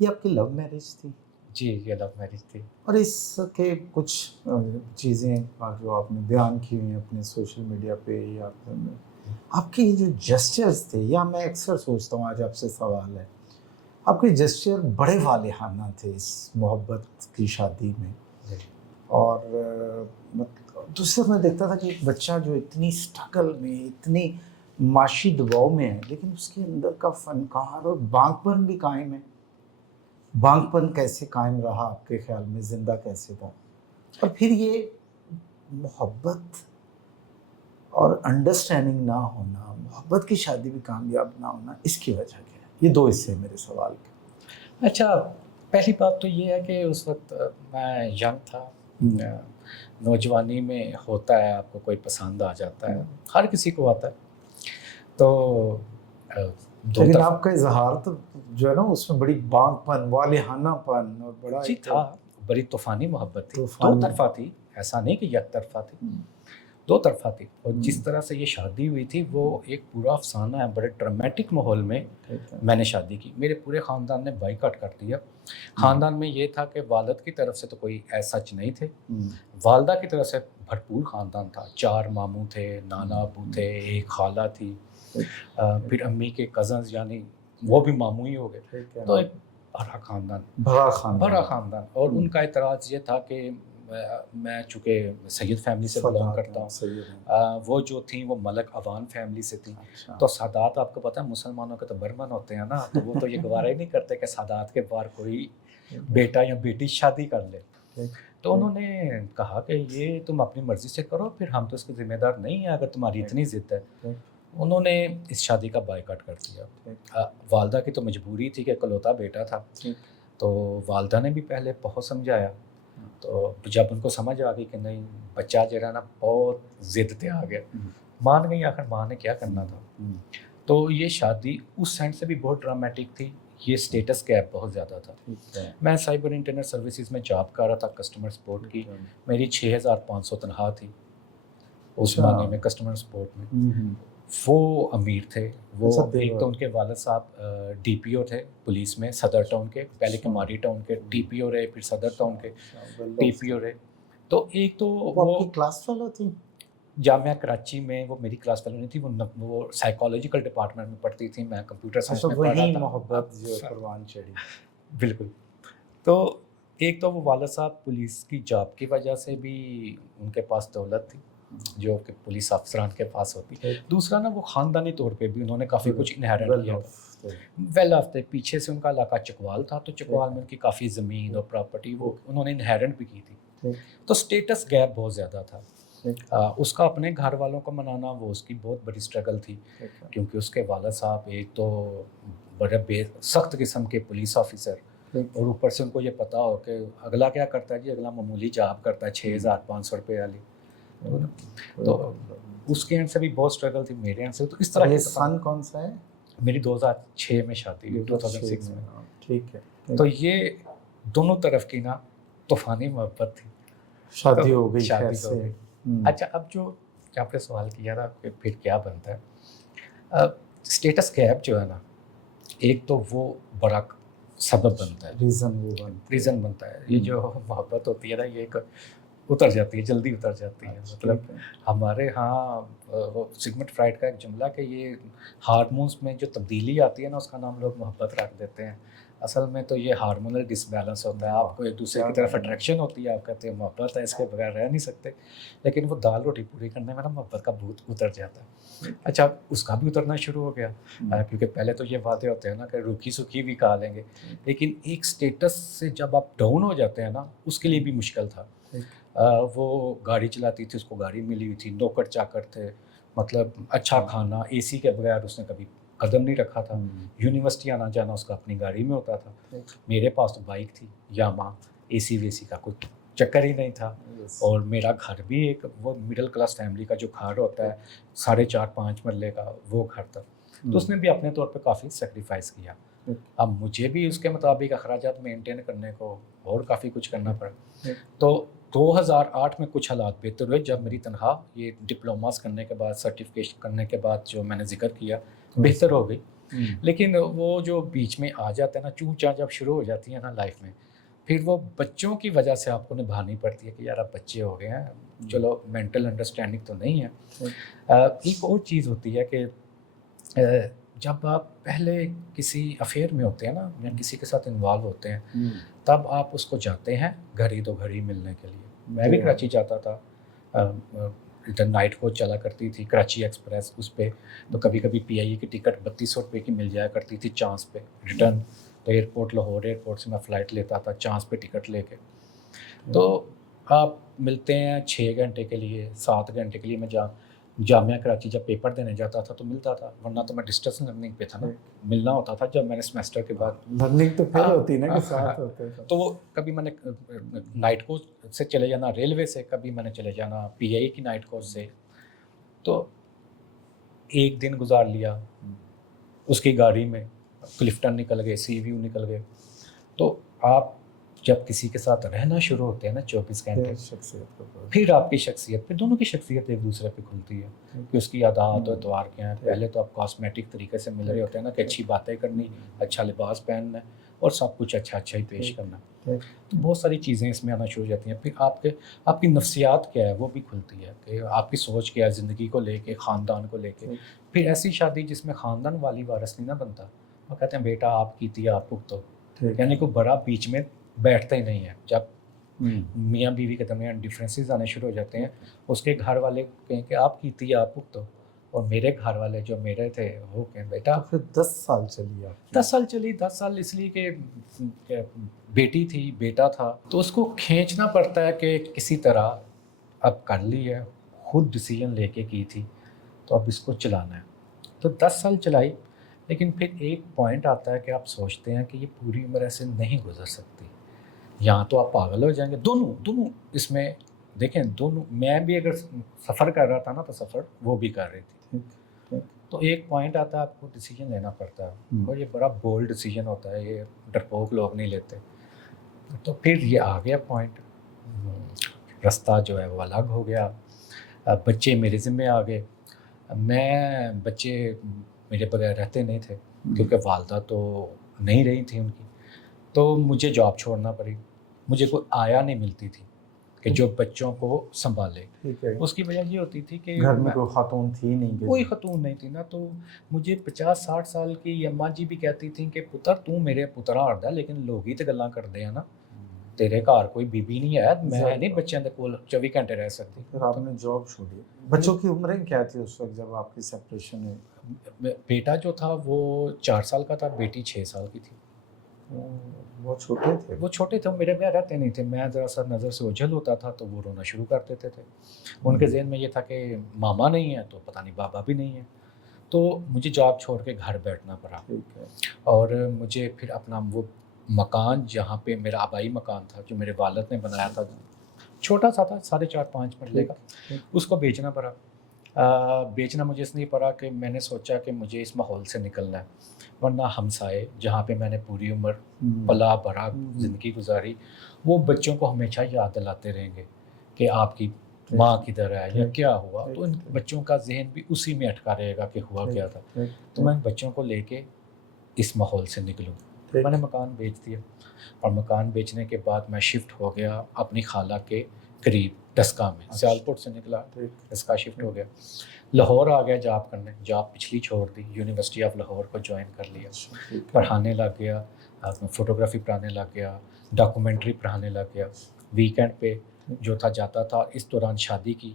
یہ آپ کی لو میرج تھی؟ جی یہ لو میرج تھی. اور اس کے کچھ چیزیں جو آپ نے بیان کی ہوئی ہیں اپنے سوشل میڈیا پہ یا آپ کے جو جسچرز تھے، یا میں اکثر سوچتا ہوں آج آپ سے سوال ہے، آپ کے جسچر بڑے والہانہ تھے اس محبت کی شادی میں. اور دوسرا میں دیکھتا تھا کہ ایک بچہ جو اتنی اسٹرگل میں، اتنی معاشی دباؤ میں ہے، لیکن اس کے اندر کا فنکار اور بانک پن بھی قائم ہے. بانک پن کیسے قائم رہا آپ کے خیال میں، زندہ کیسے تھا؟ اور پھر یہ محبت اور انڈرسٹینڈنگ نہ ہونا، محبت کی شادی بھی کامیاب نہ ہونا، اس کی وجہ کیا ہے؟ یہ دو حصے ہیں میرے سوال کے. اچھا، پہلی بات تو یہ ہے کہ اس وقت میں ینگ تھا. نوجوانی میں ہوتا ہے آپ کو کوئی پسند آ جاتا ہے، ہر کسی کو آتا ہے. تو لیکن آپ کا اظہار تو جو ہے نا اس میں بڑی بانک پن، والہانہ پن اور بڑا جی تھا، بڑی طوفانی محبت تھی. دو طرفہ تھی، ایسا نہیں کہ یک طرفہ تھی، دو طرفہ تھی. اور جس طرح سے یہ شادی ہوئی تھی وہ ایک پورا افسانہ ہے. بڑے ڈرامیٹک ماحول میں میں نے شادی کی. میرے پورے خاندان نے بائیکاٹ کر دیا. خاندان میں یہ تھا کہ والد کی طرف سے تو کوئی ایسا سچ نہیں تھے، والدہ کی طرف سے بھرپور خاندان تھا. 4 ماموں تھے، نانا ابو تھے، ایک خالہ تھی، پھر امی کے کزنز یعنی وہ بھی ماموں ہی ہو گئے. تو ایک بڑا خاندان. اور ان کا اعتراض یہ تھا کہ میں چونکہ سید فیملی سے بلانگ کرتا ہوں، وہ جو تھیں وہ ملک عوان فیملی سے تھیں. تو سادات آپ کو پتہ ہے مسلمانوں کے تو برمن ہوتے ہیں نا، تو وہ تو یہ گوارا ہی نہیں کرتے کہ سادات کے بعد کوئی بیٹا یا بیٹی شادی کر لے. تو انہوں نے کہا کہ یہ تم اپنی مرضی سے کرو، پھر ہم تو اس کے ذمہ دار نہیں ہیں اگر تمہاری اتنی ضد ہے. انہوں نے اس شادی کا بائیکاٹ کر دیا. والدہ کی تو مجبوری تھی کہ اکلوتا بیٹا تھا، تو والدہ نے بھی پہلے بہت سمجھایا. تو جب ان کو سمجھ آ گئی کہ نہیں بچہ جو ہے نا بہت ضد پہ آ گیا، مان گئی. آخر ماں نے کیا کرنا تھا. تو یہ شادی اس سینڈ سے بھی بہت ڈرامیٹک تھی. یہ اسٹیٹس گیپ بہت زیادہ تھا. میں سائبر انٹرنیٹ سروسز میں جاب کر رہا تھا، کسٹمر سپورٹ کی. میری 6500 تنخواہ تھی اس زمانے میں کسٹمر سپورٹ میں. وہ امیر تھے. وہ ایک تو ان کے والد صاحب ڈی پی او تھے پولیس میں صدر ٹاؤن کے، پہلے کماری ٹاؤن کے ڈی پی او رہے، پھر صدر ٹاؤن کے ڈی پی او رہے. تو ایک تو وہ کلاس فیلو تھی جامعہ کراچی میں. وہ میری کلاس فیلو نہیں تھی، وہ سائیکالوجیکل ڈپارٹمنٹ میں پڑھتی تھی، میں کمپیوٹر سائنس میں پڑھ رہا تھا. محبت جو پروان چڑھی. بالکل. تو ایک تو وہ والد صاحب پولیس کی جاب کی وجہ سے بھی ان کے پاس دولت تھی جو کہ پولیس افسران کے پاس ہوتی. دوسرا نا وہ خاندانی طور پہ بھی انہوں نے کافی کچھ انہیرنٹ کیا تھا. ویل آف تھے. پیچھے سے ان کا علاقہ چکوال تھا، تو چکوال میں ان کی کافی زمین اور پراپرٹی وہ انہوں نے انہیرنٹ بھی کی تھی. تو اسٹیٹس گیپ بہت زیادہ تھا. اس کا اپنے گھر والوں کو منانا وہ اس کی بہت بڑی اسٹرگل تھی، کیونکہ اس کے والد صاحب ایک تو بڑے سخت قسم کے پولیس آفیسر، اور اوپر سے ان کو یہ پتا ہو کہ اگلا کیا کرتا ہے جی، اگلا معمولی جاب کرتا ہے 6500 روپے والی. تو اس کے اینڈ سے بھی بہت اسٹرگل تھی، میرے اینڈ سے. تو اس طرح. سن کون سا ہے؟ میری 2006 میں شادی ہوئی، 2006 میں. ٹھیک ہے. تو یہ دونوں طرف کی نا طوفانی محبت تھی. شادی ہو گئی. اچھا، اب جو آپ نے سوال کیا تھا کہ پھر کیا بنتا ہے، اسٹیٹس گیپ جو ہے نا، ایک تو وہ بڑا سبب بنتا ہے، ریزن بنتا ہے. یہ جو محبت ہوتی ہے نا، یہ ایک اتر جاتی ہے، جلدی اتر جاتی ہے. مطلب ہمارے ہاں وہ سگمنڈ فرائڈ کا ایک جملہ کہ یہ ہارمونز میں جو تبدیلی آتی ہے نا، اس کا نام لوگ محبت رکھ دیتے ہیں. اصل میں تو یہ ہارمونل ڈس بیلنس ہوتا ہے. آپ کو ایک دوسرے کی طرف اٹریکشن ہوتی ہے، آپ کہتے ہیں محبت ہے، اس کے بغیر رہ نہیں سکتے. لیکن وہ دال روٹی پوری کرنے میں نا محبت کا بھوت اتر جاتا ہے. اچھا، اس کا بھی اترنا شروع ہو گیا، کیونکہ پہلے تو یہ وعدے ہوتے ہیں نا کہ روکھی سکھی بھی کھا لیں گے. لیکن ایک اسٹیٹس سے جب آپ ڈاؤن ہو جاتے ہیں نا، اس کے لیے بھی مشکل تھا. وہ گاڑی چلاتی تھی، اس کو گاڑی ملی ہوئی تھی، نوکر چاکر تھے، مطلب اچھا کھانا، اے سی کے بغیر اس نے کبھی قدم نہیں رکھا تھا. یونیورسٹی آنا جانا اس کا اپنی گاڑی میں ہوتا تھا. میرے پاس تو بائک تھی یامہا، اے سی وے سی کا کوئی چکر ہی نہیں تھا. اور میرا گھر بھی ایک وہ مڈل کلاس فیملی کا جو گھر ہوتا ہے 4.5-5 مرلے کا، وہ گھر تھا. تو اس نے بھی اپنے طور پہ کافی سیکریفائس کیا. اب مجھے بھی اس کے مطابق اخراجات مینٹین کرنے کو اور کافی کچھ کرنا پڑا. تو 2008 میں کچھ حالات بہتر ہوئے جب میری تنخواہ یہ ڈپلوماز کرنے کے بعد، سرٹیفکیشن کرنے کے بعد جو میں نے ذکر کیا، بہتر ہو گئی. لیکن وہ جو بیچ میں آ جاتا ہے نا، چوں چاں جب شروع ہو جاتی ہیں نا لائف میں، پھر وہ بچوں کی وجہ سے آپ کو نبھانی پڑتی ہے کہ یار اب بچے ہو گئے ہیں، چلو مینٹل انڈرسٹینڈنگ تو نہیں ہے۔ ایک اور چیز ہوتی ہے کہ جب آپ پہلے کسی افیئر میں ہوتے ہیں نا، یا کسی کے ساتھ انوالو ہوتے ہیں، تب آپ اس کو جاتے ہیں گھڑی دو گھڑی ملنے کے لیے۔ میں بھی کراچی جاتا تھا، ادھر نائٹ کوچ چلا کرتی تھی کراچی ایکسپریس، اس پہ تو کبھی کبھی پی آئی اے کی ٹکٹ 3200 روپے کی مل جایا کرتی تھی چانس پہ ریٹرن، تو ایئرپورٹ لاہور ایئرپورٹ سے میں فلائٹ لیتا تھا چانس پہ ٹکٹ لے کے، تو آپ ملتے ہیں 6 گھنٹے کے لیے 7 گھنٹے کے لیے۔ میں جامعہ کراچی جب پیپر دینے جاتا تھا تو ملتا تھا، ورنہ تو میں ڈسٹنس لرننگ پہ تھا نا، ملنا ہوتا تھا جب میں نے سیمسٹر کے بعد لرننگ تو پھر ہوتی نا کہ ساتھ ہوتے تھے، تو وہ کبھی میں نے نائٹ کوچ سے چلے جانا ریلوے سے، کبھی میں نے چلے جانا پی آئی کی نائٹ کوچ سے، تو ایک دن گزار لیا اس کی گاڑی میں، کلفٹن نکل گئے، سی ویو نکل گئے۔ تو آپ جب کسی کے ساتھ رہنا شروع ہوتے ہیں نا 24 گھنٹے، پھر آپ کی شخصیت، پھر دونوں کی شخصیت ایک دوسرے پہ کھلتی ہے کہ اس کی عادات و اطوار کیا ہیں۔ پہلے تو آپ کاسمیٹک طریقے سے مل رہے ہوتے ہیں نا کہ اچھی باتیں کرنی، اچھا لباس پہننا ہے اور سب کچھ اچھا ہی پیش کرنا، تو بہت ساری چیزیں اس میں آنا شروع ہو جاتی ہیں۔ پھر آپ کی نفسیات کیا ہے وہ بھی کھلتی ہے کہ آپ کی سوچ کیا ہے زندگی کو لے کے، خاندان کو لے کے۔ پھر ایسی شادی جس میں خاندان والی وارث نہیں نہ بنتا، وہ کہتے ہیں بیٹا آپ کی تھی آپ بھگتو، یعنی کوئی بڑا بیچ میں بیٹھتا ہی نہیں ہے۔ جب میاں بیوی کے درمیان ڈفرینسز آنے شروع ہو جاتے ہیں، اس کے گھر والے کہیں کہ آپ کی تھی آپ بھگتو، اور میرے گھر والے جو میرے تھے وہ کہیں بیٹا۔ پھر 10 سال چلی آپ 10 سال چلی، 10 سال اس لیے کہ بیٹی تھی بیٹا تھا، تو اس کو کھینچنا پڑتا ہے کہ کسی طرح اب کر لی ہے، خود ڈیسیجن لے کے کی تھی، تو اب اس کو چلانا ہے۔ تو 10 سال چلائی، لیکن پھر ایک پوائنٹ آتا ہے کہ آپ سوچتے ہیں کہ یہ پوری عمر ایسے نہیں گزر سکتی، یہاں تو آپ پاگل ہو جائیں گے۔ دونوں اس میں دیکھیں، دونوں، میں بھی اگر سفر کر رہا تھا نا تو سفر وہ بھی کر رہی تھی، تو ایک پوائنٹ آتا ہے آپ کو ڈیسیجن لینا پڑتا ہے، اور یہ بڑا بولڈ ڈیسیجن ہوتا ہے، یہ ڈرپوک لوگ نہیں لیتے۔ تو پھر یہ آ گیا پوائنٹ، رستہ جو ہے وہ الگ ہو گیا، بچے میرے ذمہ آ گئے۔ بچے میرے بغیر رہتے نہیں تھے کیونکہ والدہ تو نہیں رہی تھی ان کی، تو مجھے جاب چھوڑنا پڑی، مجھے کوئی آیا نہیں ملتی تھی کہ جو بچوں کو سنبھالے۔ اس کی وجہ یہ ہوتی تھی کہ گھر میں کوئی خاتون تھی نہیں، کوئی خاتون نہیں تھی نا، تو مجھے 50-60 سال کی اماں جی بھی کہتی تھیں کہ پتر تو میرے پترا ہردا، لیکن لوگ ہی تو گلاں کرتے ہیں نا، تیرے گھر کوئی بیوی نہیں ہے، میں نہیں بچوں کے کول 24 گھنٹے رہ سکتی۔ پھر آپ نے جاب چھوڑی۔ بچوں کی عمریں کیا تھی اس وقت جب آپ کی سپریشن ہوئی؟ بیٹا جو تھا وہ 4 سال کا تھا، بیٹی 6 سال کی تھی۔ وہ چھوٹے تھے؟ وہ چھوٹے تھے، میرے بغیر رہتے نہیں تھے، میں ذرا سا نظر سے اوجھل ہوتا تھا تو وہ رونا شروع کر دیتے تھے۔ ان کے ذہن میں یہ تھا کہ ماما نہیں ہے تو پتہ نہیں بابا بھی نہیں ہے، تو مجھے جاب چھوڑ کے گھر بیٹھنا پڑا۔ اور مجھے پھر اپنا وہ مکان جہاں پہ میرا آبائی مکان تھا جو میرے والد نے بنایا تھا، چھوٹا سا تھا، 4.5-5 مرلے کا، اس کو بیچنا پڑا۔ بیچنا مجھے اس لیے پڑا کہ میں نے سوچا کہ مجھے اس ماحول سے نکلنا ہے، ورنہ ہمسائے جہاں پہ میں نے پوری عمر پلا بڑھا زندگی گزاری، وہ بچوں کو ہمیشہ یاد دلاتے رہیں گے کہ آپ کی ماں کدھر ہے یا کیا ہوا، تو ان بچوں کا ذہن بھی اسی میں اٹکا رہے گا کہ ہوا کیا تھا۔ تو میں بچوں کو لے کے اس ماحول سے نکلوں، میں نے مکان بیچ دیا، اور مکان بیچنے کے بعد میں شفٹ ہو گیا اپنی خالہ کے قریب ڈسکا میں، سیالکوٹ سے نکلا ڈسکا شفٹ ہو گیا، لاہور آ گیا جاب کرنے، جاب پچھلی چھوڑ دی، یونیورسٹی آف لاہور کو جوائن کر لیا، پڑھانے لگ گیا، فوٹوگرافی پڑھانے لگ گیا، ڈاکومنٹری پڑھانے لگ گیا، ویکینڈ پہ جو تھا جاتا تھا۔ اس دوران شادی کی